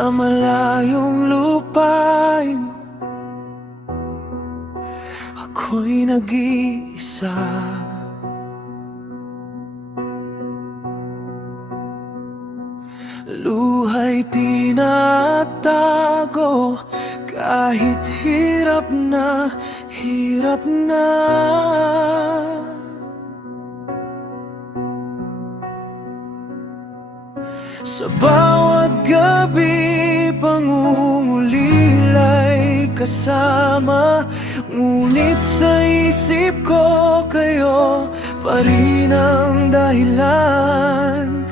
Sa malayong lupain, ako'y nag-iisa. Luha'y tinatago kahit hirap na hirap na. Sa bawat gabi, pangungulila'y kasama. Ngunit sa isip ko, kayo pa rin ang dahilan.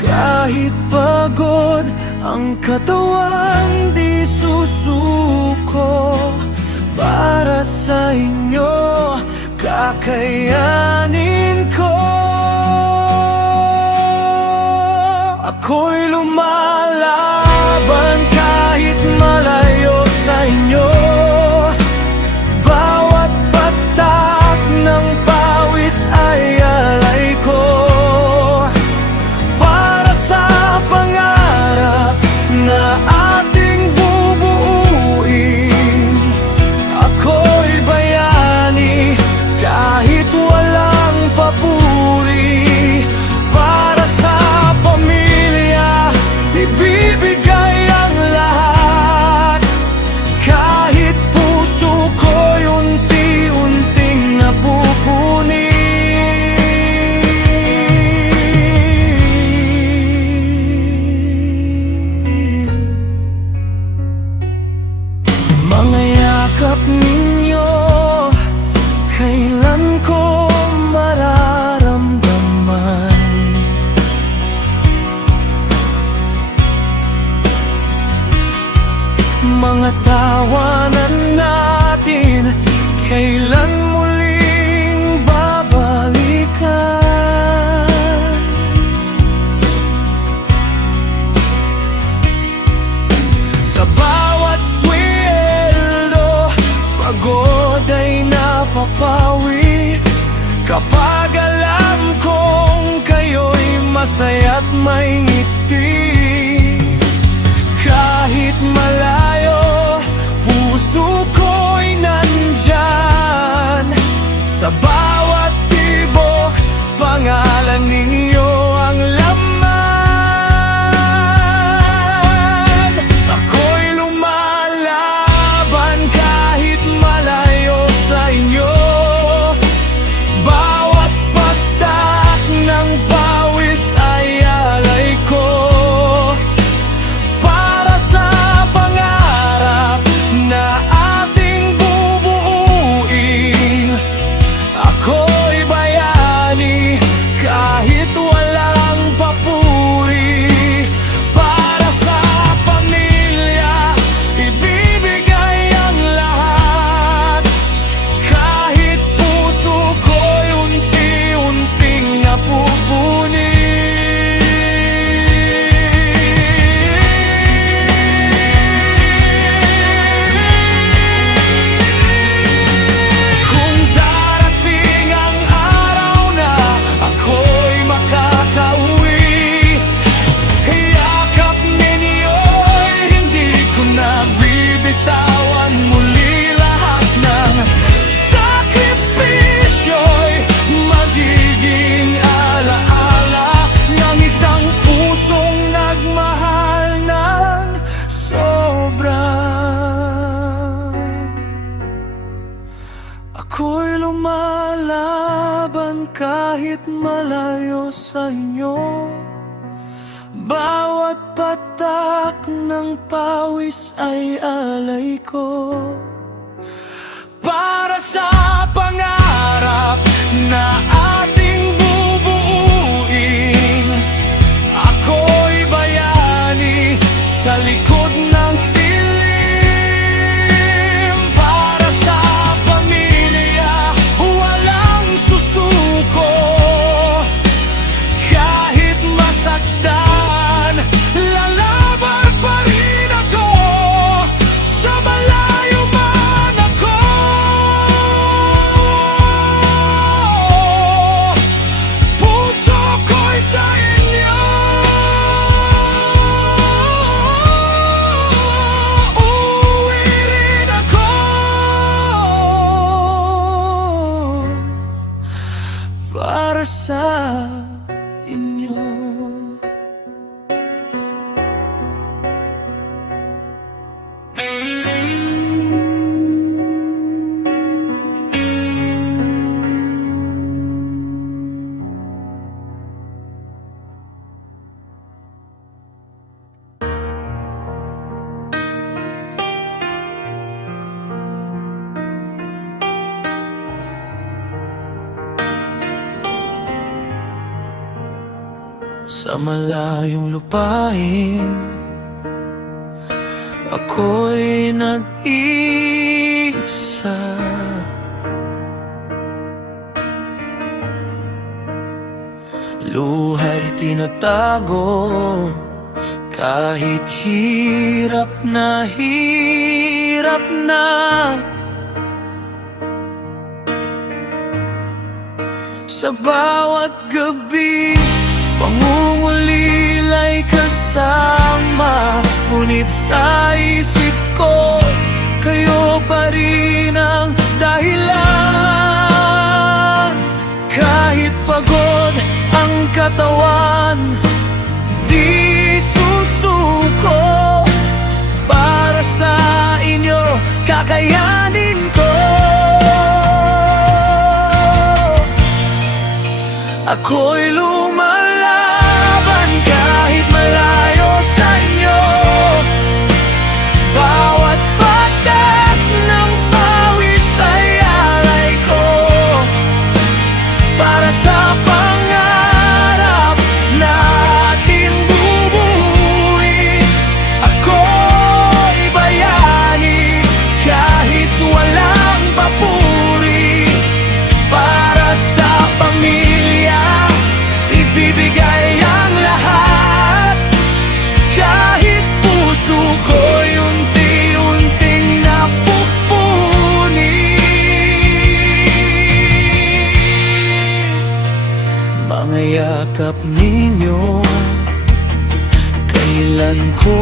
Kahit pagod ang katawan, di susuko. Para sa inyo, kakayanin ko. Ako'y lumalaban kahit malayo sa inyo. Bawat patak ng pawis ay alay ko. Para sa pangarap na ating bubuuin. Ako'y bayani kahit walang papuri. Para sa ibibigay ang lahat. Kahit puso ko'y unti-unting napupunin. Mga yakap ninyo, kailan ko mararamdaman? Mga tawanan natin, kailan muling babalikan? Sa bawat sweldo, pagod ay napapawi. Kapag alam kong kayo'y masaya't may ngiti. Kahit malayo, puso ko'y nandyan. Sa bawat tibok, pangalan ninyo ang laman. Ako'y lumalaban kahit malayo sa inyo. Bawat patak ng pawis ay alay ko. Ako'y lumalaban kahit malayo sa inyo. Bawat patak ng pawis ay alay ko. Para sa pangarap na ating bubuuin. Ako'y bayani sa likod ng dilim. Para sa pamilya, walang susuko. Kahit masaktan, lalaban pa rin ako. Sa malayo man ako. inyo. Sa malayong lupain, ako'y nag-iisa. Luha'y tinatago, kahit hirap na hirap na. Sa bawat gabi, pangungulila'y kasama, ngunit sa isip ko, kayo pa rin ang dahilan. Kahit pagod ang katawan, di susuko. Para sa inyo, kakayanin ko. Ako'y lumalaban kahit malayo sa inyo. Bawat patak ng pawis ay alay ko, para sa pangarap na ating bubuin. Ako'y bayani kahit walang papuri. Para sa pamilya, ibibigay ang lahat. Kahit puso ko'y unti-unting napupuni. Mga yakap ninyo, kailan ko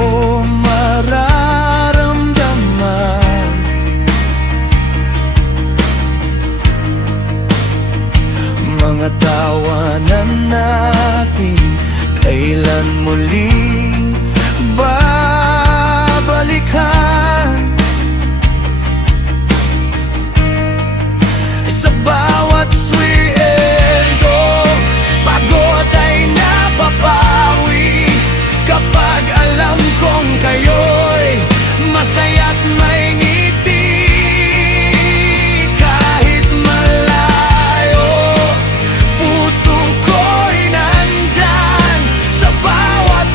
mararamdaman? Mga tawanan natin, kailan muling babalikan? Sa bawat sweldo, pagod ay napapawi. Kapag alam kong kayo'y masaya't may ngiti. Kahit malayo, puso ko'y nandyan. Sa bawat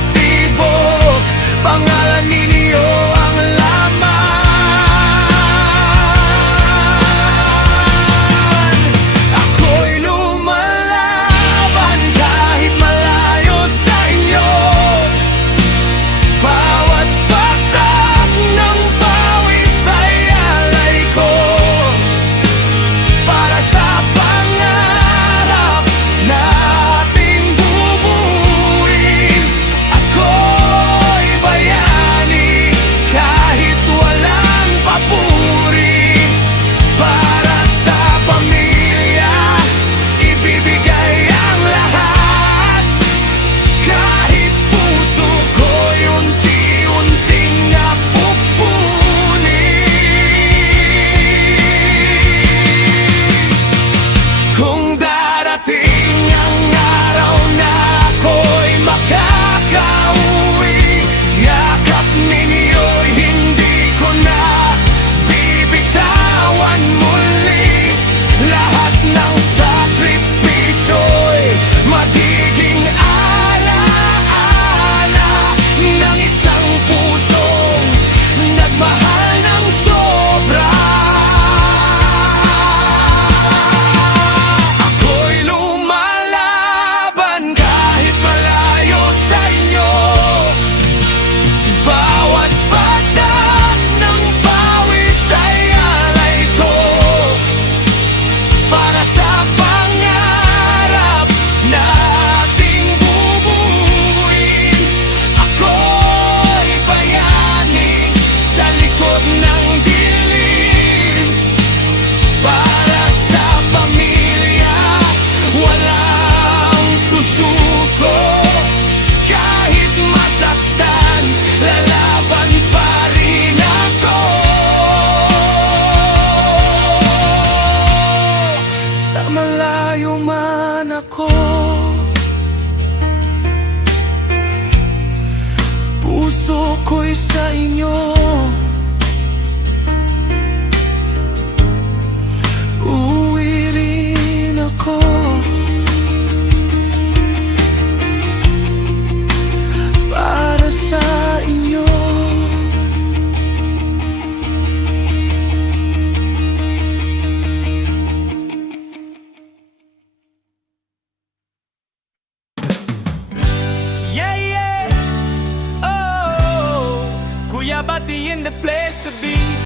Masabati in the place to be.